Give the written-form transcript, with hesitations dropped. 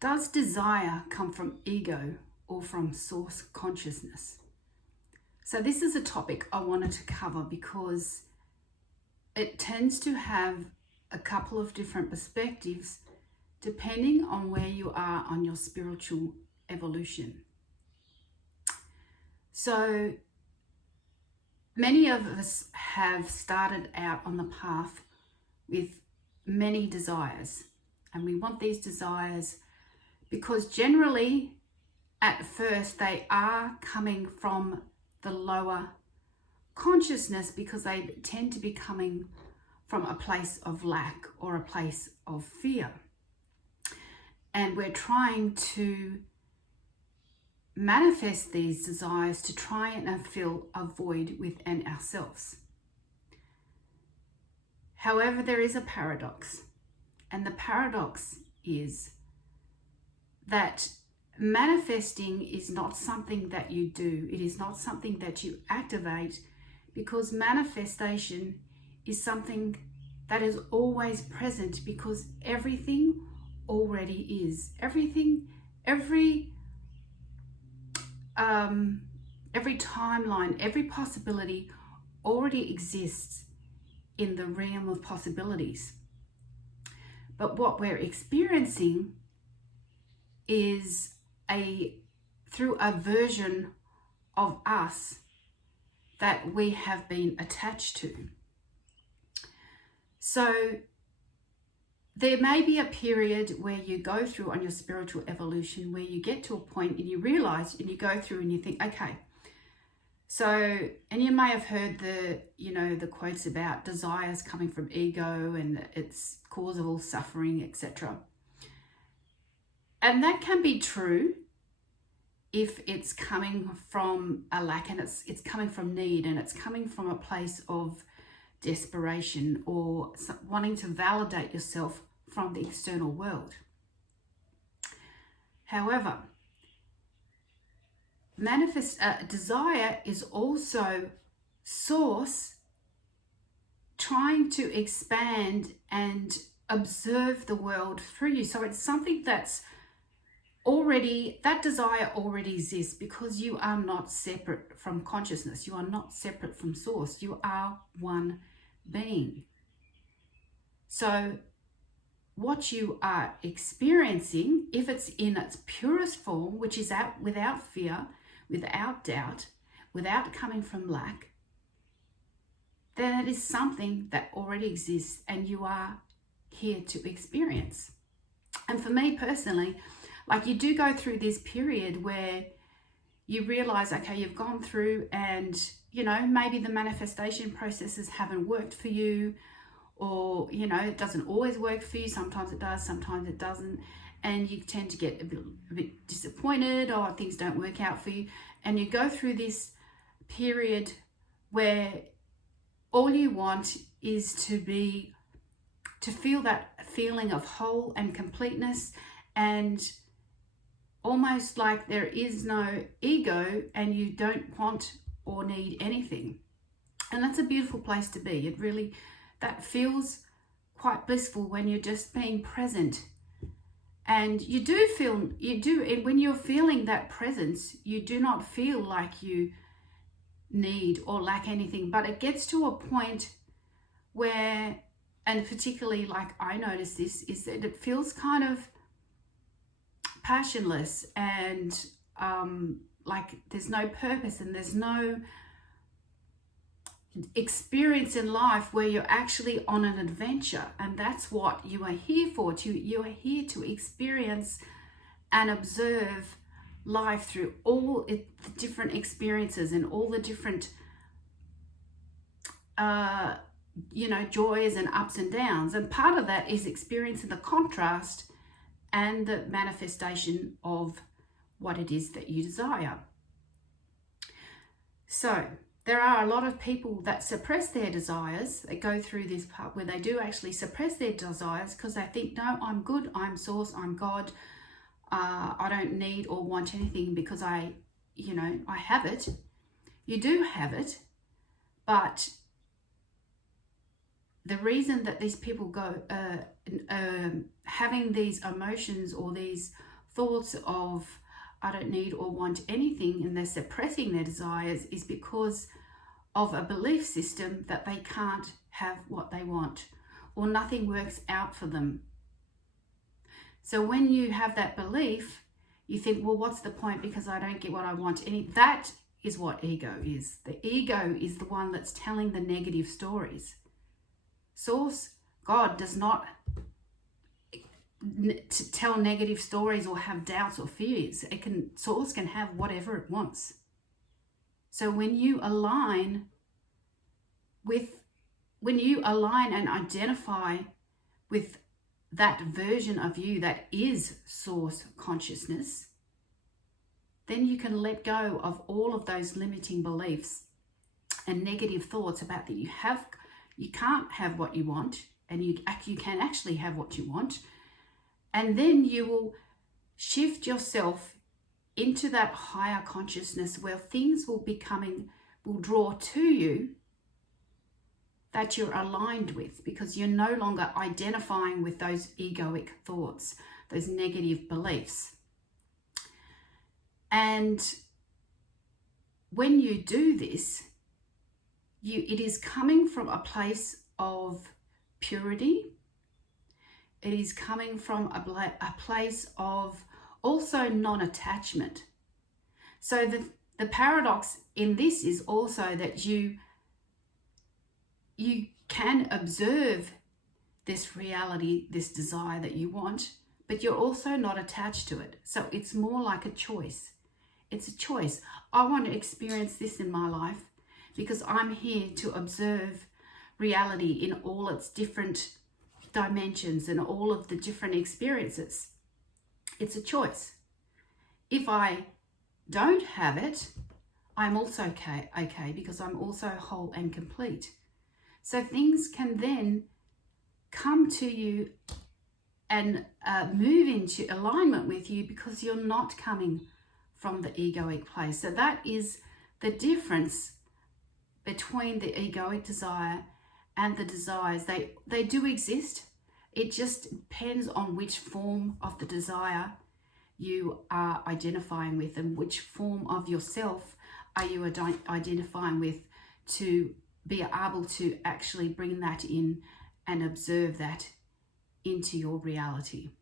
Does desire come from ego or from source consciousness? So this is a topic I wanted to cover because it tends to have a couple of different perspectives depending on where you are on your spiritual evolution. So many of us have started out on the path with many desires, and we want these desires because generally at first they are coming from the lower consciousness, because they tend to be coming from a place of lack or a place of fear. And we're trying to manifest these desires to try and fill a void within ourselves. However, there is a paradox, and the paradox is that manifesting is not something that you do. It is not something that you activate, because manifestation is something that is always present, because everything already is. Everything, every timeline, every possibility already exists in the realm of possibilities. But what we're experiencing is through a version of us that we have been attached to. So there may be a period where you go through on your spiritual evolution where you get to a point and you realize, and you go through and you think, okay, so, and you may have heard the quotes about desires coming from ego and it's cause of all suffering, etc. And that can be true if it's coming from a lack, and it's coming from need, and it's coming from a place of desperation or wanting to validate yourself from the external world. However, desire is also source trying to expand and observe the world through you. So it's something that's that desire already exists, because you are not separate from consciousness. You are not separate from source. You are one being. So what you are experiencing, if it's in its purest form, which is out without fear, without doubt, without coming from lack, then it is something that already exists and you are here to experience. And for me personally, like, you do go through this period where you realize, okay, you've gone through and, maybe the manifestation processes haven't worked for you, or, it doesn't always work for you. Sometimes it does, sometimes it doesn't. And you tend to get a bit disappointed, or things don't work out for you. And you go through this period where all you want is to feel that feeling of whole and completeness, and almost like there is no ego and you don't want or need anything. And that's a beautiful place to be. That feels quite blissful when you're just being present. And and when you're feeling that presence, you do not feel like you need or lack anything. But it gets to a point where, and particularly like I notice this, is that it feels kind of passionless and like there's no purpose and there's no experience in life where you're actually on an adventure. And that's what you are here for. You are here to experience and observe life through all the different experiences and all the different joys and ups and downs. And part of that is experiencing the contrast and the manifestation of what it is that you desire. So there are a lot of people that suppress their desires. They go through this part where they do actually suppress their desires because they think, no, I'm good, I'm source, I'm God. I don't need or want anything because I have it. You do have it, but the reason that these people go having these emotions or these thoughts of I don't need or want anything, and they're suppressing their desires, is because of a belief system that they can't have what they want, or nothing works out for them. So when you have that belief, you think, well, what's the point, because I don't get what I want. That is what ego is. The ego is the one that's telling the negative stories. Source, God, does not tell negative stories or have doubts or fears. Source can have whatever it wants. So when you align and identify with that version of you that is source consciousness, then you can let go of all of those limiting beliefs and negative thoughts about that you can't have what you want, and you can actually have what you want. And then you will shift yourself into that higher consciousness where things will draw to you that you're aligned with, because you're no longer identifying with those egoic thoughts, those negative beliefs. And when you do this, it is coming from a place of purity. It is coming from a place of also non-attachment. So the paradox in this is also that you can observe this reality, this desire that you want, but you're also not attached to it. So it's more like a choice. It's a choice. I want to experience this in my life because I'm here to observe reality in all its different dimensions and all of the different experiences. It's a choice. If I don't have it, I'm also okay because I'm also whole and complete. So things can then come to you and move into alignment with you because you're not coming from the egoic place. So that is the difference between the egoic desire and the desires. They do exist. It just depends on which form of the desire you are identifying with and which form of yourself are you identifying with to be able to actually bring that in and observe that into your reality.